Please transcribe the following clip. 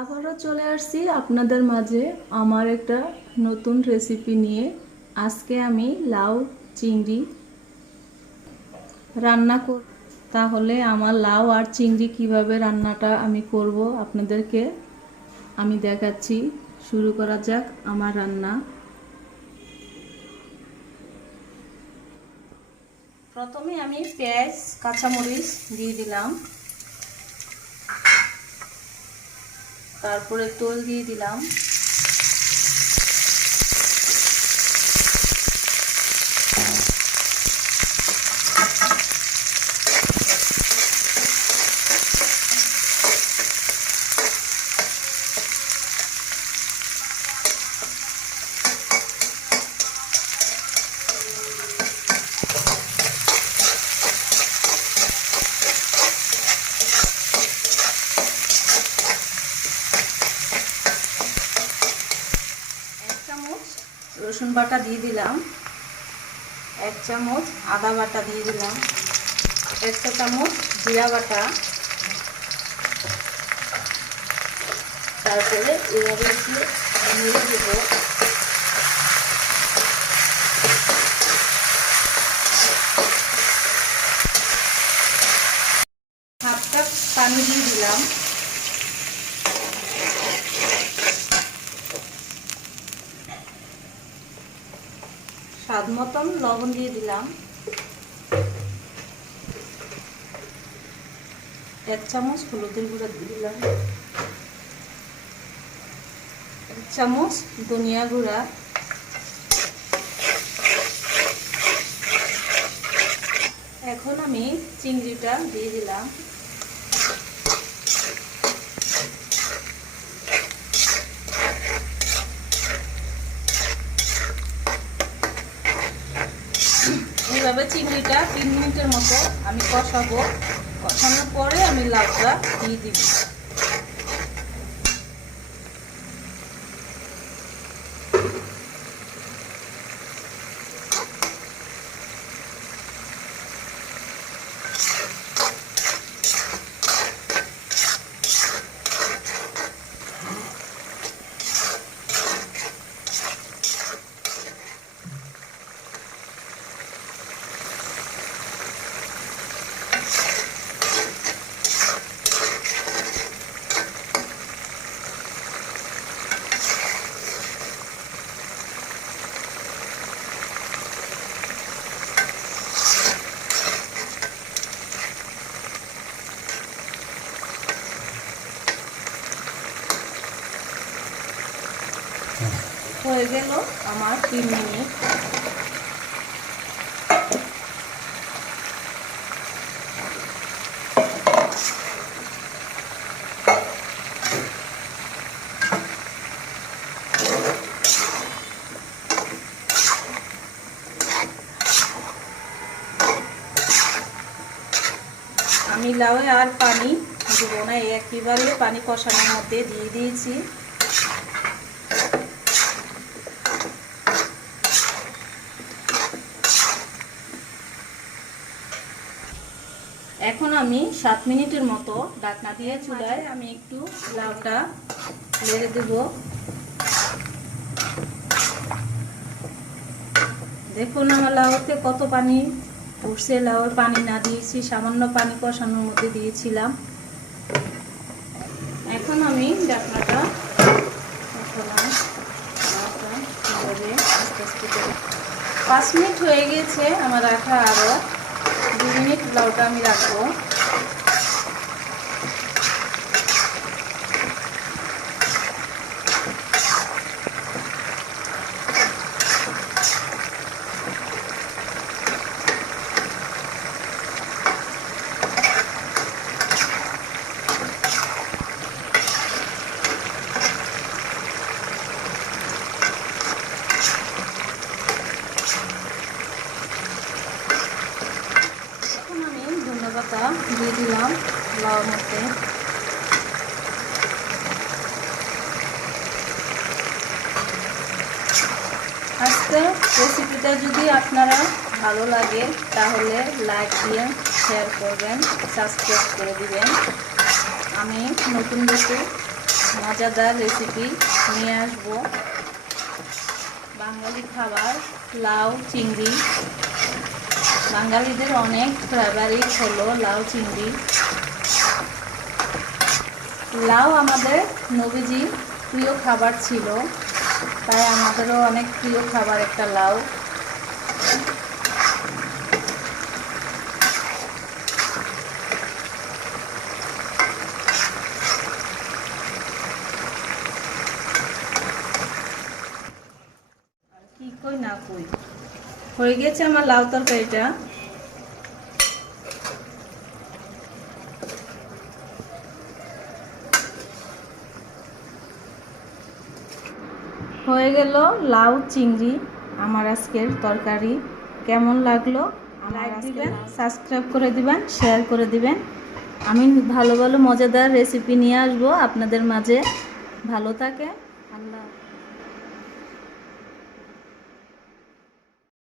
আবারও চলে আসছি আপনাদের মাঝে আমার একটা নতুন রেসিপি নিয়ে। আজকে আমি লাউ চিংড়ি রান্না করব। তাহলে আমার লাউ আর চিংড়ি কিভাবে রান্নাটা আমি করব আপনাদেরকে আমি দেখাচ্ছি। শুরু করা যাক আমার রান্না। প্রথমে আমি পেঁয়াজ কাঁচামরিচ দিয়ে দিলাম, তারপরে তেল দিয়ে দিলাম, রসুন বাটা দিয়ে দিলাম, 1 চামচ আদা বাটা দিয়ে দিলাম, 1 চা চামচ জিরা বাটা, তারপরে এভাবে একটু নেড়ে দেব। হাফ কাপ পানি দিয়ে দিলাম, স্বাদ মতন লবণ দিয়ে দিলাম, 1 চামচ হলুদের গুঁড়া দিয়ে দিলাম, 1 চামচ ধনিয়া গুঁড়া, এখন আমি চিংড়িটা দিয়ে দিলাম, এইভাবে চিংড়িটা 3 মিনিটের মতো আমি কষাবো। কষানোর পরে আমি লাউটা দিয়ে দিব। হয়ে গেল আমার 3 মিনিট। আমি লাউয়ে আর পানি দিব না, একেবারে পানি কষানোর মধ্যে দিয়ে দিয়েছি। এখন আমি 7 মিনিটের মতো ঢাকনা দিয়ে চুলায় আমি একটু লাউটা নেড়ে দেব। দেখুন আমার লাউতে কত পানি উঠছে। লাউয়ের পানি না দিয়েছি, সামান্য পানি কষানোর মধ্যে দিয়েছিলাম। এখন আমি ঢাকনাটা 5 মিনিট হয়ে গেছে আমার রাখা, আরও 2 মিনিট লাউটা আমি রাখবো। পাতা দিয়ে দিলাম লাউর মধ্যে। আজকে রেসিপিটা যদি আপনারা ভালো লাগে তাহলে লাইক দিয়ে শেয়ার করবেন, সাবস্ক্রাইব করে দিবেন। আমি নতুন কিছু মজাদার রেসিপি নিয়ে আসবো। বাঙালি খাবার লাউ চিংড়ি, বাঙালিদের অনেক ফেভারিট হলো লাউ চিংড়ি। লাউ আমাদের নবীজির প্রিয় খাবার ছিল, তাই আমাদেরও অনেক প্রিয় খাবার একটা লাউ। কি কই না কই, হয়ে গেছে আমার লাউ তরকারিটা। হয়ে গেল লাউ চিংড়ি আমার আজকের তরকারি। কেমন লাগলো লাইক দিবেন, সাবস্ক্রাইব করে দিবেন, শেয়ার করে দিবেন। আমি ভালো ভালো মজাদার রেসিপি নিয়ে আসবো আপনাদের মাঝে। ভালো থাকে, আল্লাহ।